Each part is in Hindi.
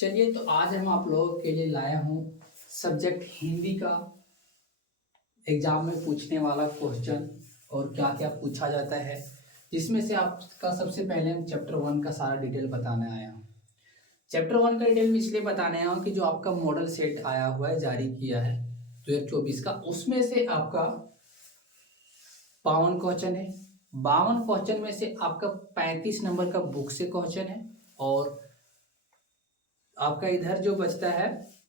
चलिए, तो आज हम आप लोगों के लिए लाया हूँ सब्जेक्ट हिंदी का एग्जाम में पूछने वाला क्वेश्चन और क्या क्या पूछा जाता है, जिसमें से आपका सबसे पहले हम चैप्टर 1 का सारा डिटेल बताने आया हूँ। चैप्टर 1 का डिटेल में इसलिए बताने आया हूँ कि जो आपका मॉडल सेट आया हुआ है, जारी किया है 2024 का, उसमें से आपका 52 क्वेश्चन है। 52 क्वेश्चन में से आपका 35 नंबर का बुक से क्वेश्चन है और आपका इधर जो बचता है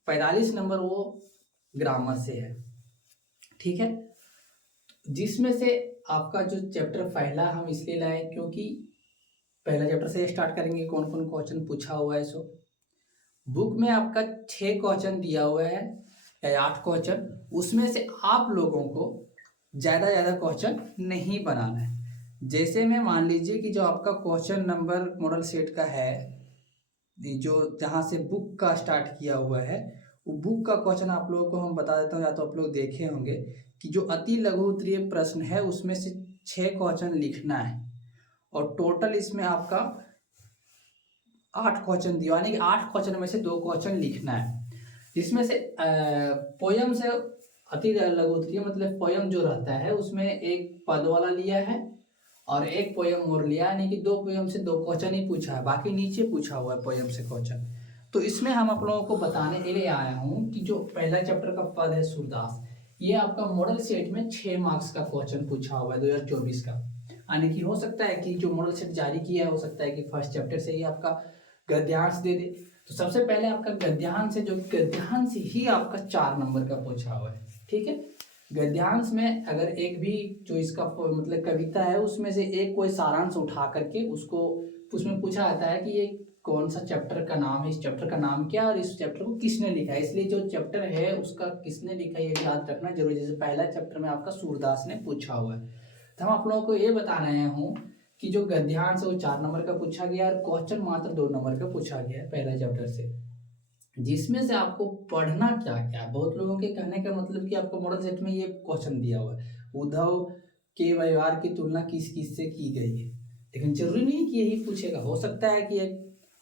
45 नंबर वो ग्रामर से है। ठीक है, जिसमें से आपका जो चैप्टर पहला हम इसलिए लाए क्योंकि पहला चैप्टर से स्टार्ट करेंगे कौन कौन क्वेश्चन पूछा हुआ है। सो बुक में आपका 6 क्वेश्चन दिया हुआ है या 8 क्वेश्चन, उसमें से आप लोगों को ज़्यादा क्वेश्चन नहीं बनाना है। जैसे में मान लीजिए कि जो आपका क्वेश्चन नंबर मॉडल सेट का है, जो जहाँ से बुक का स्टार्ट किया हुआ है, वो बुक का क्वेश्चन आप लोगों को हम बता देता हूँ, या तो आप लोग देखे होंगे कि जो अति लघु उत्तरीय प्रश्न है उसमें से 6 क्वेश्चन लिखना है और टोटल इसमें आपका 8 क्वेश्चन दिया, यानी कि 8 क्वेश्चन में से 2 क्वेश्चन लिखना है। जिसमें से पोयम से अति लघु उत्तरीय मतलब पोयम जो रहता है उसमें एक पद वाला लिया है और एक पोयम और लिया, यानी कि 2 पोयम से 2 क्वेश्चन ही पूछा है, बाकी नीचे पूछा हुआ है पोयम से क्वेश्चन। तो इसमें हम आप लोगों को बताने के लिए आया हूँ कि जो पहला चैप्टर का पद है सूरदास, ये आपका मॉडल सेट में 6 मार्क्स का क्वेश्चन पूछा हुआ है 2024 का। यानी कि हो सकता है कि जो मॉडल सेट जारी किया है, हो सकता है कि फर्स्ट चैप्टर से ही आपका गद्यांश दे दे। तो सबसे पहले आपका गद्यांश है, जो गद्यांश ही आपका 4 नंबर का पूछा हुआ है। ठीक है, गद्यांश में अगर एक भी जो इसका मतलब कविता है उसमें से एक कोई सारांश उठा करके उसको उसमें पूछा जाता है कि ये कौन सा चैप्टर का नाम है, इस चैप्टर का नाम क्या और इस चैप्टर को किसने लिखा है। इसलिए जो चैप्टर है उसका किसने लिखा है ये याद रखना जरूरी। जैसे पहला चैप्टर में आपका सूरदास ने पूछा हुआ है, तो हम आप लोगों को ये बता रहे हूँ कि जो गद्यांश है वो 4 नंबर का पूछा गया और क्वेश्चन मात्र 2 नंबर का पूछा गया है पहला चैप्टर से। जिसमें से आपको पढ़ना क्या क्या है। बहुत लोगों के कहने का मतलब कि आपको मॉडल सेट में ये क्वेश्चन दिया हुआ है, उद्धव के व्यवहार की तुलना किस किस से की गई है, लेकिन जरूरी नहीं कि यही पूछेगा। हो सकता है कि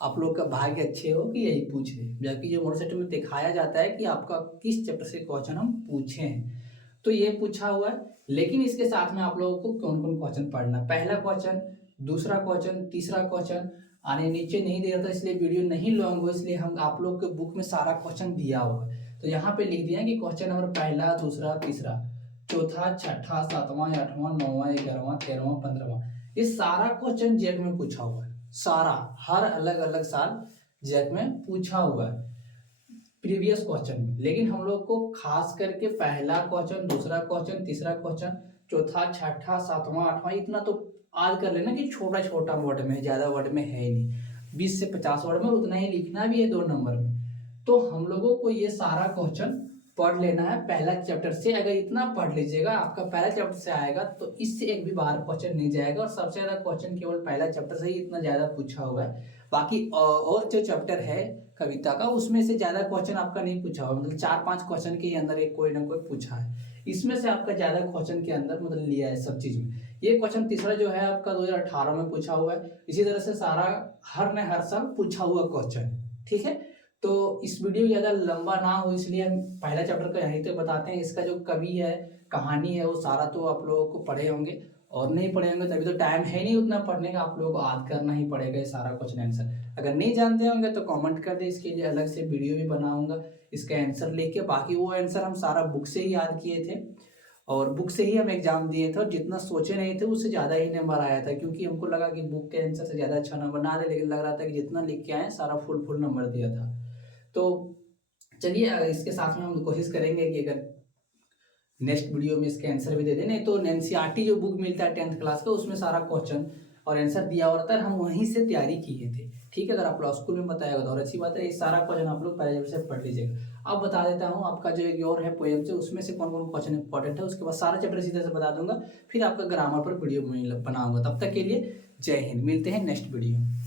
आप लोग का भाग्य अच्छे हो कि यही पूछ ले, जबकि जो मॉडल सेट में दिखाया जाता है कि आपका किस चैप्टर से क्वेश्चन हम पूछे हैं, तो ये पूछा हुआ है। लेकिन इसके साथ में आप लोगों को कौन कौन क्वेश्चन पढ़ना, पहला क्वेश्चन, दूसरा क्वेश्चन, तीसरा क्वेश्चन आने नीचे नहीं दे रहा था, इसलिए वीडियो नहीं लॉन्ग हो, इसलिए हम आप लोग के बुक में सारा क्वेश्चन दिया हुआ है। तो यहाँ पे लिख दिया कि क्वेश्चन नंबर पहला, दूसरा, तीसरा, चौथा, छठा, सातवां, आठवां, नौवां, 11वां, 13वां, 15वां, ये सारा क्वेश्चन जेक में पूछा हुआ है। सारा हर अलग अलग साल जेक में पूछा हुआ है प्रीवियस क्वेश्चन में। लेकिन हम लोग को खास करके पहला क्वेश्चन, दूसरा क्वेश्चन, तीसरा क्वेश्चन, चौथा, छठा, सातवां, आठवां, इतना तो याद कर लेना कि छोटा छोटा वर्ड में है, ज्यादा वर्ड में है ही नहीं, 20 से 50 वर्ड में, उतना ही लिखना भी है 2 नंबर में। तो हम लोगों को ये सारा क्वेश्चन पढ़ लेना है पहला चैप्टर से। अगर इतना पढ़ लीजिएगा, आपका पहला चैप्टर से आएगा तो इससे एक भी बाहर क्वेश्चन नहीं जाएगा। और सबसे ज्यादा क्वेश्चन केवल पहला चैप्टर से ही इतना ज्यादा पूछा हुआ है। बाकी और जो चैप्टर है कविता का उसमें से ज्यादा क्वेश्चन आपका नहीं पूछा हुआ, मतलब 4-5 क्वेश्चन के अंदर एक कोई ना कोई पूछा है। इसमें से आपका ज्यादा क्वेश्चन के अंदर मतलब लिया है सब चीज में। ये क्वेश्चन तीसरा जो है आपका 2018 में पूछा हुआ है। इसी तरह से सारा हर ने हर साल पूछा हुआ क्वेश्चन। ठीक है, तो इस वीडियो ज्यादा लंबा ना हो इसलिए हम पहला चैप्टर का यहीं तक बताते हैं। इसका जो कवि है, कहानी है, वो सारा तो आप लोगों को पढ़े होंगे, और नहीं पढ़े होंगे तभी तो टाइम है नहीं उतना पढ़ने का। आप लोगों को याद करना ही पड़ेगा ये सारा क्वेश्चन आंसर। अगर नहीं जानते होंगे तो कमेंट कर दे, इसके लिए अलग से वीडियो भी बनाऊंगा इसका आंसर लेके। बाकी वो आंसर हम सारा बुक से ही याद किए थे और बुक से ही हम एग्जाम दिए थे, और जितना सोचे नहीं थे उससे ज़्यादा ही नंबर आया था, क्योंकि हमको लगा कि बुक के आंसर से ज़्यादा अच्छा नंबर ना दे, लेकिन लग रहा था कि जितना लिख के आए सारा फुल नंबर दिया था। तो चलिए, इसके साथ में हम कोशिश करेंगे कि अगर नेक्स्ट वीडियो में इसके आंसर भी दे दें। नहीं तो एनसीईआरटी जो बुक मिलता है 10th क्लास का, उसमें सारा क्वेश्चन और आंसर दिया हुआ रहता है, हम वहीं से तैयारी किए थे। ठीक है, अगर आप लोग स्कूल में बताया तो और अच्छी बात है। ये सारा क्वेश्चन आप लोग पहले से पढ़ लीजिएगा। अब बता देता हूँ आपका जो एक और है पोएम से, उसमें से कौन कौन क्वेश्चन इंपॉर्टेंट है, उसके बाद सारा चैप्टर सीधे से बता दूंगा, फिर आपका ग्रामर पर वीडियो बनाऊंगा। तब तक के लिए जय हिंद, मिलते हैं नेक्स्ट वीडियो में।